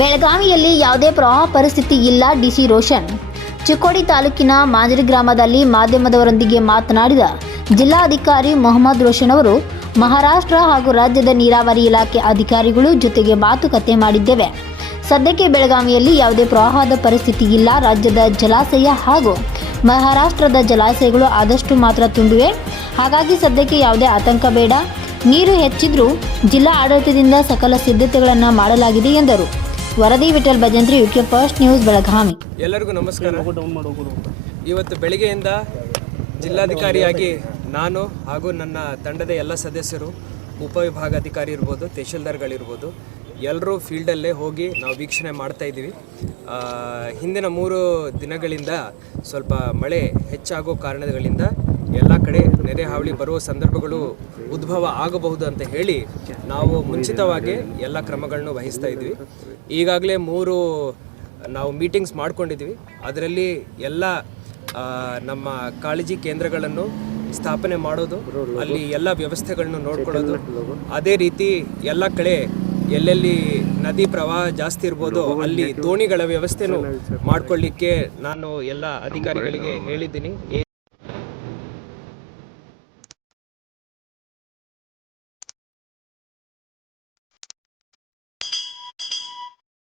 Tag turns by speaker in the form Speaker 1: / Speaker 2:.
Speaker 1: ಬೆಳಗಾವಿಯಲ್ಲಿ ಯಾವುದೇ ಪ್ರವಾಹ ಪರಿಸ್ಥಿತಿ ಇಲ್ಲ, ಡಿಸಿ ರೋಷನ್. ಚಿಕ್ಕೋಡಿ ತಾಲೂಕಿನ ಮಾಂಜರಿ ಗ್ರಾಮದಲ್ಲಿ ಮಾಧ್ಯಮದವರೊಂದಿಗೆ ಮಾತನಾಡಿದ ಜಿಲ್ಲಾಧಿಕಾರಿ ಮೊಹಮ್ಮದ್ ರೋಷನ್ ಅವರು, ಮಹಾರಾಷ್ಟ್ರ ಹಾಗೂ ರಾಜ್ಯದ ನೀರಾವರಿ ಇಲಾಖೆ ಅಧಿಕಾರಿಗಳು ಜೊತೆಗೆ ಮಾತುಕತೆ ಮಾಡಿದ್ದೇವೆ. ಸದ್ಯಕ್ಕೆ ಬೆಳಗಾವಿಯಲ್ಲಿ ಯಾವುದೇ ಪ್ರವಾಹದ ಪರಿಸ್ಥಿತಿ ಇಲ್ಲ, ರಾಜ್ಯದ ಜಲಾಶಯ ಹಾಗೂ ಮಹಾರಾಷ್ಟ್ರದ ಜಲಾಶಯಗಳು ಆದಷ್ಟು ಮಾತ್ರ ತುಂಬಿವೆ. ಹಾಗಾಗಿ ಸದ್ಯಕ್ಕೆ ಯಾವುದೇ ಆತಂಕ ಬೇಡ, ನೀರು ಹೆಚ್ಚಿದ್ರೂ ಜಿಲ್ಲಾ ಆಡಳಿತದಿಂದ ಸಕಲ ಸಿದ್ಧತೆಗಳನ್ನು ಮಾಡಲಾಗಿದೆ ಎಂದರು. ವರದಿ Vithal Bhajantri UK first news Belagavi.
Speaker 2: ಎಲ್ಲರಿಗೂ ನಮಸ್ಕಾರ. ಇವತ್ತು ಬೆಳಿಗ್ಗೆಯಿಂದ ಜಿಲ್ಲಾಧಿಕಾರಿಯಾಗಿ ನಾನು ಹಾಗೂ ನನ್ನ ತಂಡದ ಎಲ್ಲ ಸದಸ್ಯರು ಉಪವಿಭಾಗಾಧಿಕಾರಿ ಇರ್ಬೋದು ತಹಶೀಲ್ದಾರ್ಗಳಿರ್ಬೋದು ಎಲ್ಲರೂ ಫೀಲ್ಡಲ್ಲೇ ಹೋಗಿ ನಾವು ವೀಕ್ಷಣೆ ಮಾಡ್ತಾ ಇದ್ದೀವಿ. ಹಿಂದಿನ ಮೂರು ದಿನಗಳಿಂದ ಸ್ವಲ್ಪ ಮಳೆ ಹೆಚ್ಚಾಗೋ ಕಾರಣಗಳಿಂದ ಎಲ್ಲ ಕಡೆ ನೆರೆ ಹಾವಳಿ ಬರುವ ಸಂದರ್ಭಗಳು ಉದ್ಭವ ಆಗಬಹುದು ಅಂತ ಹೇಳಿ ನಾವು ಮುಂಚಿತವಾಗಿ ಎಲ್ಲ ಕ್ರಮಗಳನ್ನು ವಹಿಸ್ತಾ ಇದ್ವಿ. ಈಗಾಗಲೇ ಮೂರು, ನಾವು ಮೀಟಿಂಗ್ಸ್ ಮಾಡ್ಕೊಂಡಿದ್ವಿ. ಅದರಲ್ಲಿ ಎಲ್ಲ ನಮ್ಮ ಕಾಳಜಿ ಕೇಂದ್ರಗಳನ್ನು ಸ್ಥಾಪನೆ ಮಾಡೋದು, ಅಲ್ಲಿ ಎಲ್ಲ ವ್ಯವಸ್ಥೆಗಳನ್ನು ನೋಡ್ಕೊಳ್ಳೋದು. ಅದೇ ರೀತಿ ಎಲ್ಲ ಕಡೆ ಎಲ್ಲೆಲ್ಲಿ ನದಿ ಪ್ರವಾಹ ಜಾಸ್ತಿ ಇರ್ಬೋದು ಅಲ್ಲಿ ದೋಣಿಗಳ ವ್ಯವಸ್ಥೆನೂ ಮಾಡ್ಕೊಳ್ಳಿಕ್ಕೆ ನಾನು ಎಲ್ಲ ಅಧಿಕಾರಿಗಳಿಗೆ ಹೇಳಿದ್ದೀನಿ.